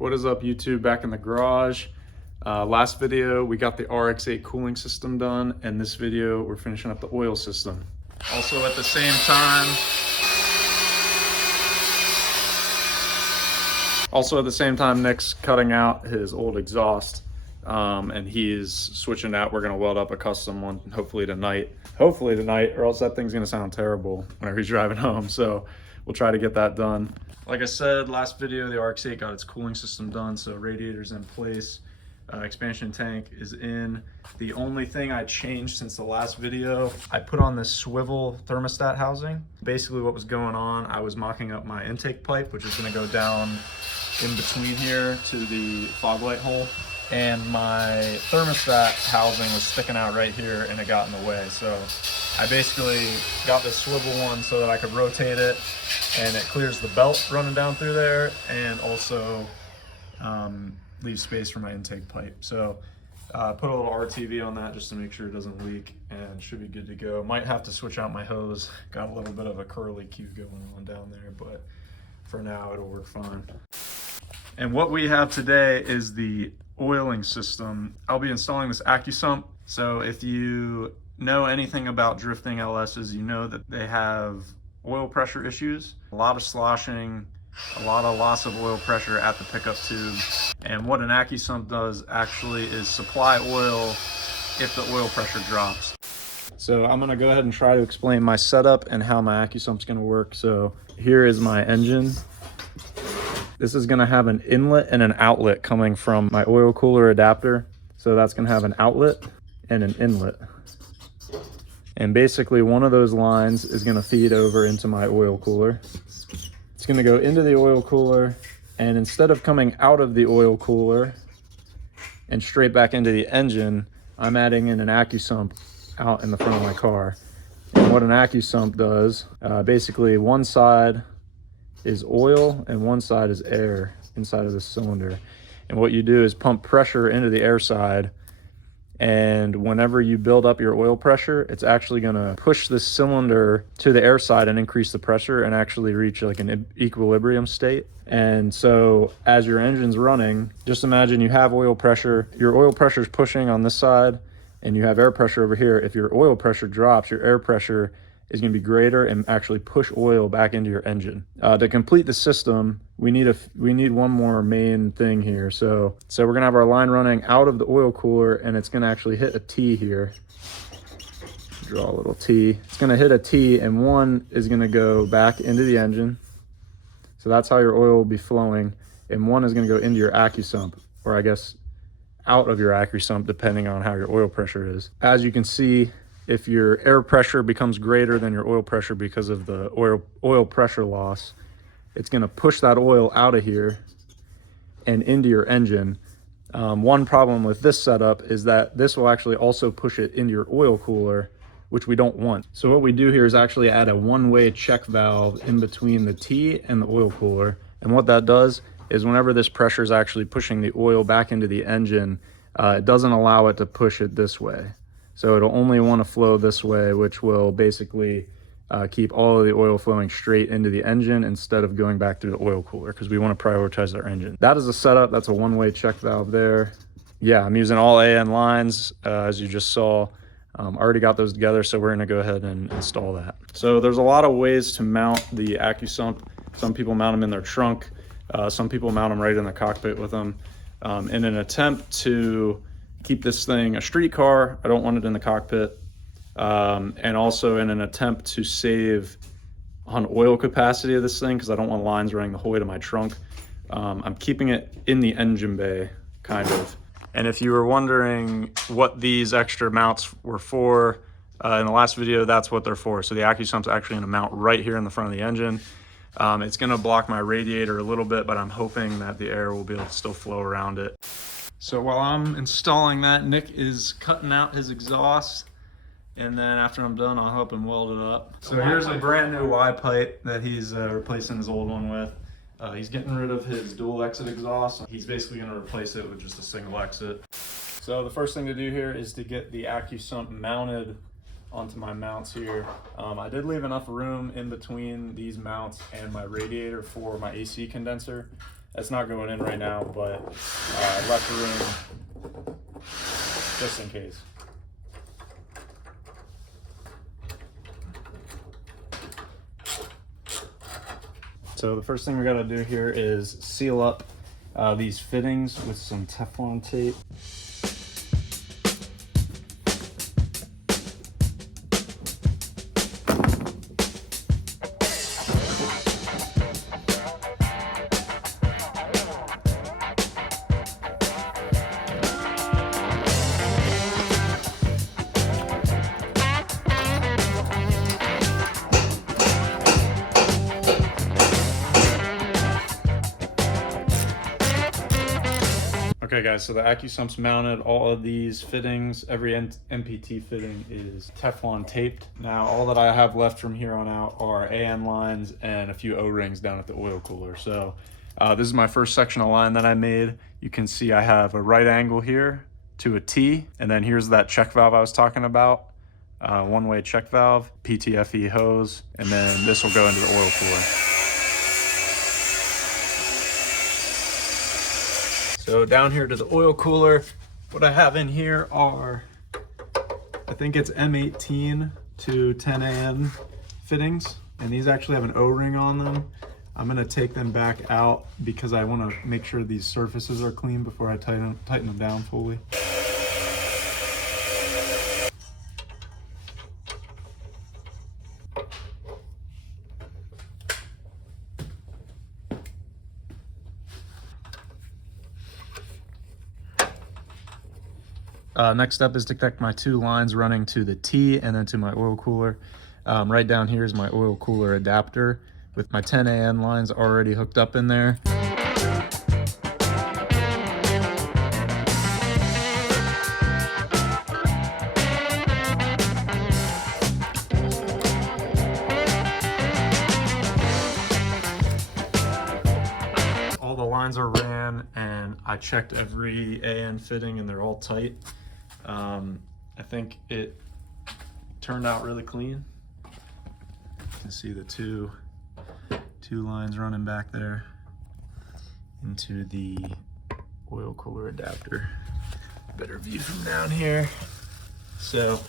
What is up, YouTube? Back in the garage. Last video we got the RX8 cooling system done, and this video we're finishing up the oil system. Also at the same time, Nick's cutting out his old exhaust, and he's switching out. We're gonna weld up a custom one hopefully tonight, or else that thing's gonna sound terrible whenever he's driving home. So we'll try to get that done. Like I said, last video, the RX8 got its cooling system done, so radiator's in place, expansion tank is in. The only thing I changed since the last video, I put on this swivel thermostat housing. Basically what was going on, I was mocking up my intake pipe, which is gonna go down in between here to the fog light hole. And my thermostat housing was sticking out right here and it got in the way. So I basically got this swivel one so that I could rotate it, and it clears the belt running down through there, and also leaves space for my intake pipe. So put a little RTV on that just to make sure it doesn't leak, and should be good to go. Might have to switch out my hose. Got a little bit of a curly Q going on down there, but for now it'll work fine. And what we have today is the oiling system. I'll be installing this Accusump. So if you know anything about drifting LSs, you know that they have oil pressure issues, a lot of sloshing, a lot of loss of oil pressure at the pickup tube. And what an Accusump does actually is supply oil if the oil pressure drops. So I'm gonna go ahead and try to explain my setup and how my Accusump's gonna work. So here is my engine. This is gonna have an inlet and an outlet coming from my oil cooler adapter. So that's gonna have an outlet and an inlet. And basically one of those lines is gonna feed over into my oil cooler. It's gonna go into the oil cooler, and instead of coming out of the oil cooler and straight back into the engine, I'm adding in an Accusump out in the front of my car. And what an Accusump does, basically one side is oil and one side is air inside of this cylinder. And what you do is pump pressure into the air side, and whenever you build up your oil pressure, it's actually gonna push this cylinder to the air side and increase the pressure and actually reach like an equilibrium state. And so as your engine's running, just imagine you have oil pressure, your oil pressure is pushing on this side, and you have air pressure over here. If your oil pressure drops, your air pressure is going to be greater and actually push oil back into your engine. To complete the system, we need one more main thing here. So we're going to have our line running out of the oil cooler, and it's going to actually hit a T here. Draw a little T. It's going to hit a T, and one is going to go back into the engine. So that's how your oil will be flowing, and one is going to go into your Accusump, or I guess out of your Accusump, depending on how your oil pressure is. As you can see, if your air pressure becomes greater than your oil pressure because of the oil pressure loss, it's going to push that oil out of here and into your engine. One problem with this setup is that this will actually also push it into your oil cooler, which we don't want. So what we do here is actually add a one-way check valve in between the T and the oil cooler. And what that does is whenever this pressure is actually pushing the oil back into the engine, it doesn't allow it to push it this way. So it'll only want to flow this way, which will basically keep all of the oil flowing straight into the engine instead of going back through the oil cooler, because we want to prioritize our engine. That is the setup. That's a one-way check valve there. Yeah, I'm using all AN lines, as you just saw. Already got those together, so we're going to go ahead and install that. So there's a lot of ways to mount the Accusump. Some people mount them in their trunk. Some people mount them right in the cockpit with them. In an attempt to keep this thing a street car, I don't want it in the cockpit, and also in an attempt to save on oil capacity of this thing, because I don't want lines running the whole way to my trunk, I'm keeping it in the engine bay, kind of. And if you were wondering what these extra mounts were for, in the last video, that's what they're for. So the Accusump's actually going to mount right here in the front of the engine. It's going to block my radiator a little bit, but I'm hoping that the air will be able to still flow around it. So while I'm installing that, Nick is cutting out his exhaust, and then after I'm done, I'll help him weld it up. So here's a brand new Y pipe that he's replacing his old one with. He's getting rid of his dual exit exhaust. He's basically going to replace it with just a single exit. So the first thing to do here is to get the Accusump mounted onto my mounts here. I did leave enough room in between these mounts and my radiator for my AC condenser. That's not going in right now, but I left room just in case. So the first thing we gotta do here is seal up these fittings with some Teflon tape. Okay guys, so the Accusump's mounted. All of these fittings, every MPT fitting is Teflon taped. Now all that I have left from here on out are AN lines and a few O-rings down at the oil cooler. So this is my first section of line that I made. You can see I have a right angle here to a T, and then here's that check valve I was talking about. One-way check valve, PTFE hose, and then this will go into the oil cooler. So down here to the oil cooler, what I have in here are, I think it's M18 to 10AN fittings, and these actually have an O-ring on them. I'm gonna take them back out because I wanna make sure these surfaces are clean before I tighten them down fully. Next step is to connect my two lines running to the T and then to my oil cooler. Right down here is my oil cooler adapter with my 10AN lines already hooked up in there. All the lines are ran and I checked every AN fitting and they're all tight. I think it turned out really clean. You can see the two lines running back there into the oil cooler adapter. Better view from down here. So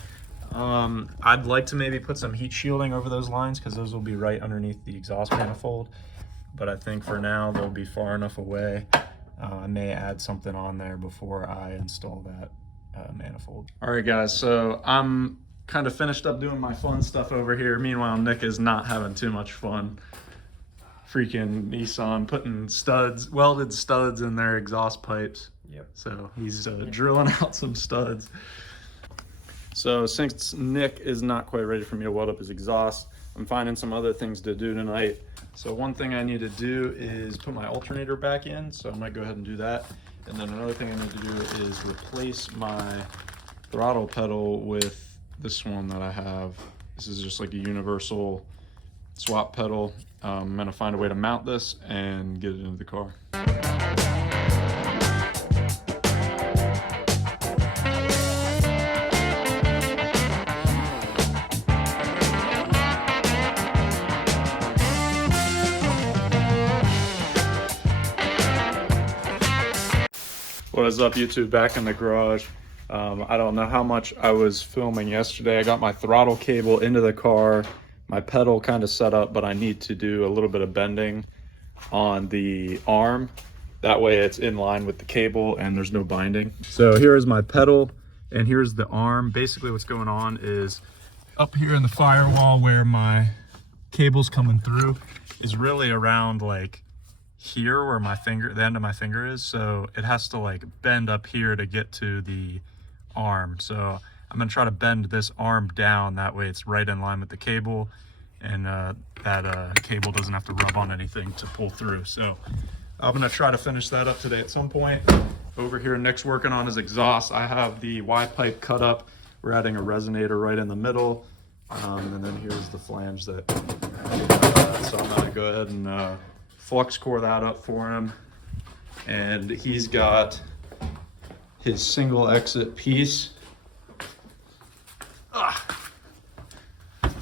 I'd like to maybe put some heat shielding over those lines because those will be right underneath the exhaust manifold. But I think for now they'll be far enough away. I may add something on there before I install that manifold. All right guys, so I'm kind of finished up doing my fun stuff over here. Meanwhile, Nick is not having too much fun. Freaking Nissan putting studs, welded studs in their exhaust pipes. Yep. So he's drilling out some studs. So since Nick is not quite ready for me to weld up his exhaust, I'm finding some other things to do tonight. So one thing I need to do is put my alternator back in, so I might go ahead and do that. And then another thing I need to do is replace my throttle pedal with this one that I have. This is just like a universal swap pedal. I'm gonna find a way to mount this and get it into the car. What is up, YouTube? Back in the garage. I don't know how much I was filming yesterday. I got my throttle cable into the car, my pedal kind of set up, but I need to do a little bit of bending on the arm. That way it's in line with the cable and there's no binding. So here is my pedal and here's the arm. Basically what's going on is up here in the firewall where my cable's coming through is really around like here where my finger, the end of my finger is. So it has to like bend up here to get to the arm. So I'm gonna try to bend this arm down, that way it's right in line with the cable and that cable doesn't have to rub on anything to pull through. So I'm gonna try to finish that up today at some point. Over here, Nick's working on his exhaust. I have the Y pipe cut up. We're adding a resonator right in the middle. And then here's the flange that, so I'm gonna go ahead and flux core that up for him. And he's got his single exit piece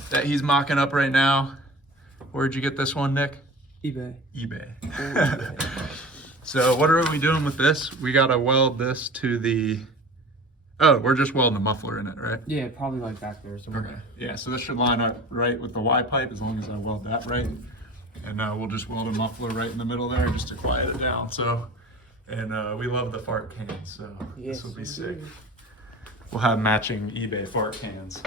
that he's mocking up right now. Where'd you get this one, Nick? eBay. eBay. So what are we doing with this? We gotta weld this to the, oh, we're just welding a muffler in it, right? Yeah, probably like back there somewhere. Okay, yeah, so this should line up right with the Y pipe as long as I weld that right. And we'll just weld a muffler right in the middle there just to quiet it down. So, and we love the fart cans, so this will be sick. We'll have matching eBay fart cans.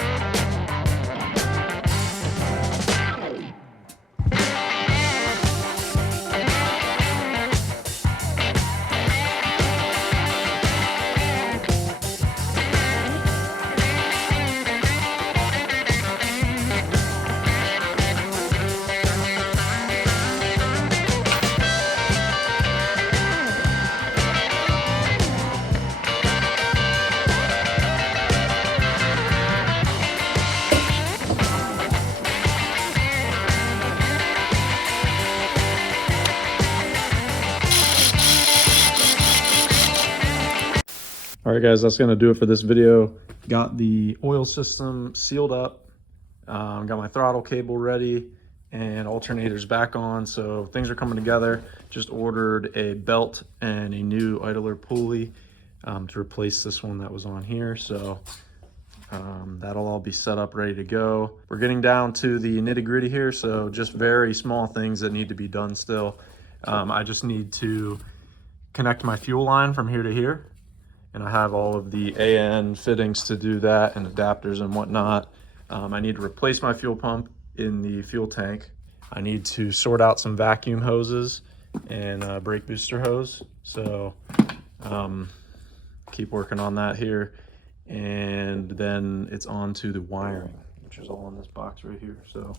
All right, guys, that's gonna do it for this video. Got the oil system sealed up, got my throttle cable ready, and alternators back on, so things are coming together. Just ordered a belt and a new idler pulley to replace this one that was on here, so that'll all be set up, ready to go. We're getting down to the nitty-gritty here, so just very small things that need to be done still. I just need to connect my fuel line from here to here, and I have all of the AN fittings to do that and adapters and whatnot. I need to replace my fuel pump in the fuel tank. I need to sort out some vacuum hoses and brake booster hose. So keep working on that here. And then it's on to the wiring, which is all in this box right here. So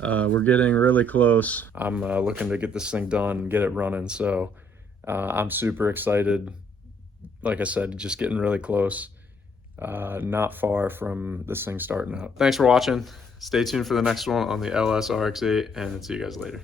we're getting really close. I'm looking to get this thing done and get it running. So I'm super excited. Like I said, just getting really close. Not far from this thing starting up. Thanks for watching. Stay tuned for the next one on the LS RX8, and see you guys later.